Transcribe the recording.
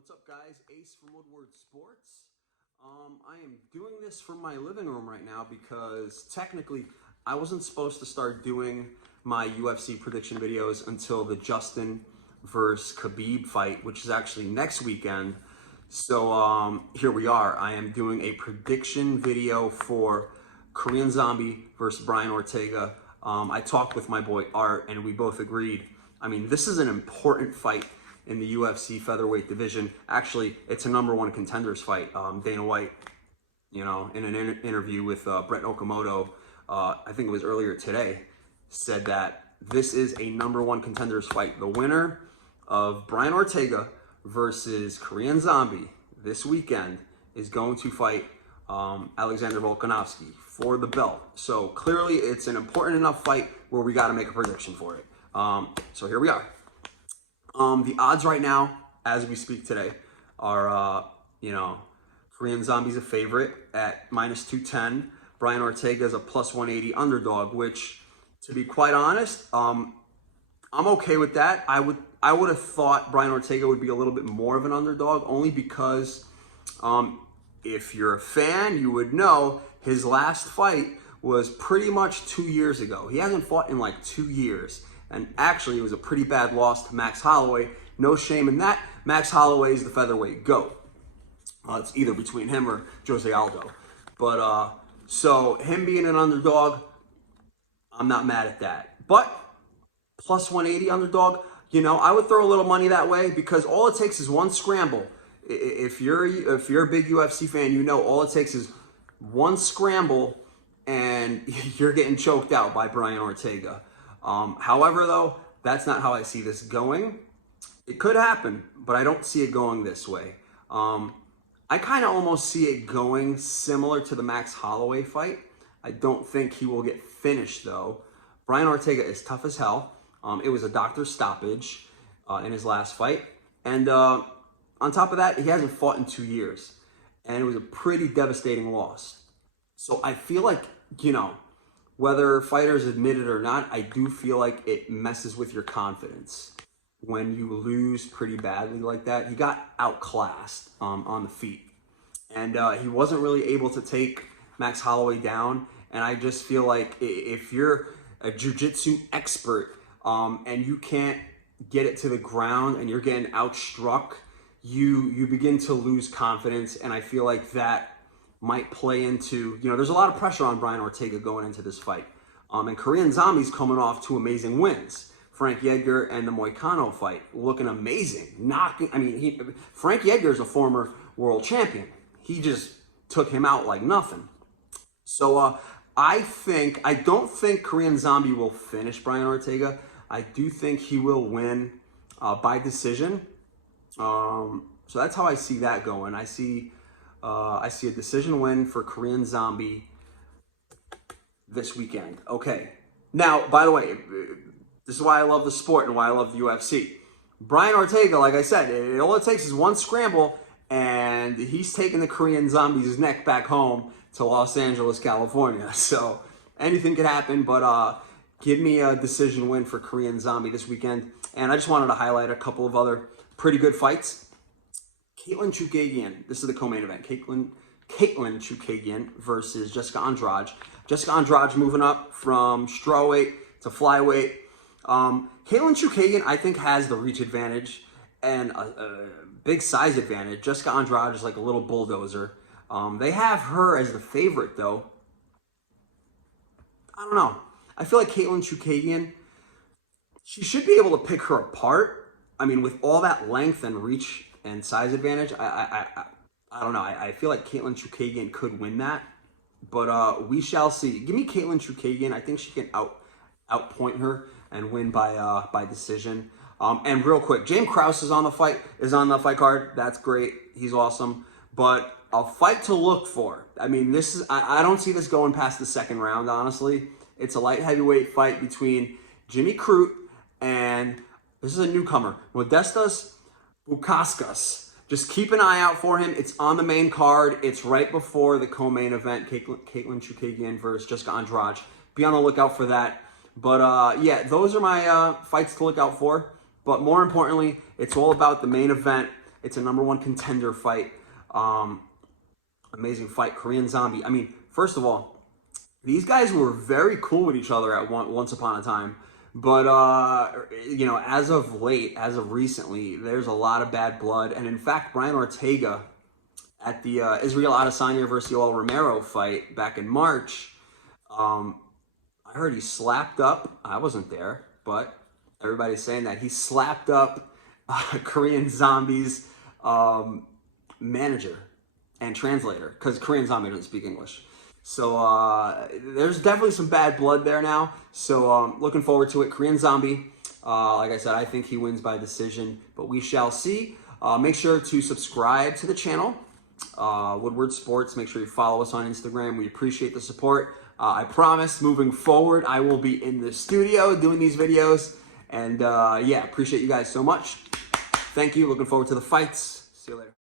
What's up, guys? Ace from Woodward Sports. I am doing this from my living room right now because technically I wasn't supposed to start doing my UFC prediction videos until the Justin versus Khabib fight, which is actually next weekend. So here we are. I am doing a prediction video for Korean Zombie versus Brian Ortega. I talked with my boy Art and we both agreed. I mean, this is an important fight in the UFC featherweight division. Actually, it's a #1 contenders fight. Dana White, in an interview with Brett Okamoto, I think it was earlier today, said that this is a #1 contenders fight. The winner of Brian Ortega versus Korean Zombie this weekend is going to fight Alexander Volkanovski for the belt. So clearly it's an important enough fight where we got to make a prediction for it. So here we are. The odds right now, as we speak today, are, Korean Zombie's a favorite at -210. Brian Ortega is a +180 underdog, which, to be quite honest, I'm okay with that. I would have thought Brian Ortega would be a little bit more of an underdog, only because if you're a fan, you would know his last fight was pretty much 2 years ago. He hasn't fought in like 2 years. And actually, it was a pretty bad loss to Max Holloway. No shame in that. Max Holloway is the featherweight GOAT. It's either between him or Jose Aldo. But, so him being an underdog, I'm not mad at that. But, +180 underdog, I would throw a little money that way because all it takes is one scramble. If you're a big UFC fan, all it takes is one scramble and you're getting choked out by Brian Ortega. However, though, that's not how I see this going. It could happen, but I don't see it going this way. I kind of almost see it going similar to the Max Holloway fight. I don't think he will get finished, though. Brian Ortega is tough as hell. It was a doctor's stoppage in his last fight. And on top of that, he hasn't fought in 2 years. And it was a pretty devastating loss. So I feel like, whether fighters admit it or not, I do feel like it messes with your confidence when you lose pretty badly like that. He got outclassed on the feet. And he wasn't really able to take Max Holloway down. And I just feel like if you're a jiu-jitsu expert and you can't get it to the ground and you're getting outstruck, you begin to lose confidence. And I feel like that might play into, there's a lot of pressure on Brian Ortega going into this fight. And Korean Zombie's coming off 2 amazing wins. Frankie Edgar and the Moicano fight, looking amazing. Frankie Edgar is a former world champion. He just took him out like nothing. So I don't think Korean Zombie will finish Brian Ortega. I do think he will win by decision. So that's how I see that going. I see a decision win for Korean Zombie this weekend. Okay. Now, by the way, this is why I love the sport and why I love the UFC. Brian Ortega, like I said, all it takes is one scramble, and he's taking the Korean Zombie's neck back home to Los Angeles, California. So anything could happen, but give me a decision win for Korean Zombie this weekend. And I just wanted to highlight a couple of other pretty good fights. Katlyn Chookagian, this is the co-main event. Katlyn Chookagian versus Jessica Andrade. Jessica Andrade moving up from strawweight to flyweight. Katlyn Chookagian, I think, has the reach advantage and a big size advantage. Jessica Andrade is like a little bulldozer. They have her as the favorite, though. I don't know. I feel like Katlyn Chookagian, she should be able to pick her apart. I mean, with all that length and reach and size advantage, I don't know. I feel like Katlyn Chookagian could win that, but we shall see. Give me Katlyn Chookagian. I think she can outpoint her and win by decision. And real quick, James Krause is on the fight card. That's great. He's awesome. But a fight to look for. I mean, I don't see this going past the second round. Honestly, it's a light heavyweight fight between Jimmy Crute and this is a newcomer, Modestas Bukauskas. Just keep an eye out for him. It's on the main card. It's right before the co-main event, Katlyn Chookagian versus Jessica Andrade. Be on the lookout for that. But yeah, those are my fights to look out for. But more importantly, it's all about the main event, It's a #1 contender fight. Amazing fight. Korean Zombie. I mean, first of all, these guys were very cool with each other at once upon a time. But, you know, as of late, as of recently, there's a lot of bad blood. And in fact, Brian Ortega at the Israel Adesanya versus Yoel Romero fight back in March, I heard he slapped up. I wasn't there, but everybody's saying that he slapped up Korean Zombie's manager and translator, because Korean Zombie doesn't speak English. So there's definitely some bad blood there now. So looking forward to it. Korean Zombie, like I said, I think he wins by decision, but we shall see. Make sure to subscribe to the channel, Woodward Sports. Make sure you follow us on Instagram. We appreciate the support. I promise moving forward, I will be in the studio doing these videos. And yeah, appreciate you guys so much. Thank you. Looking forward to the fights.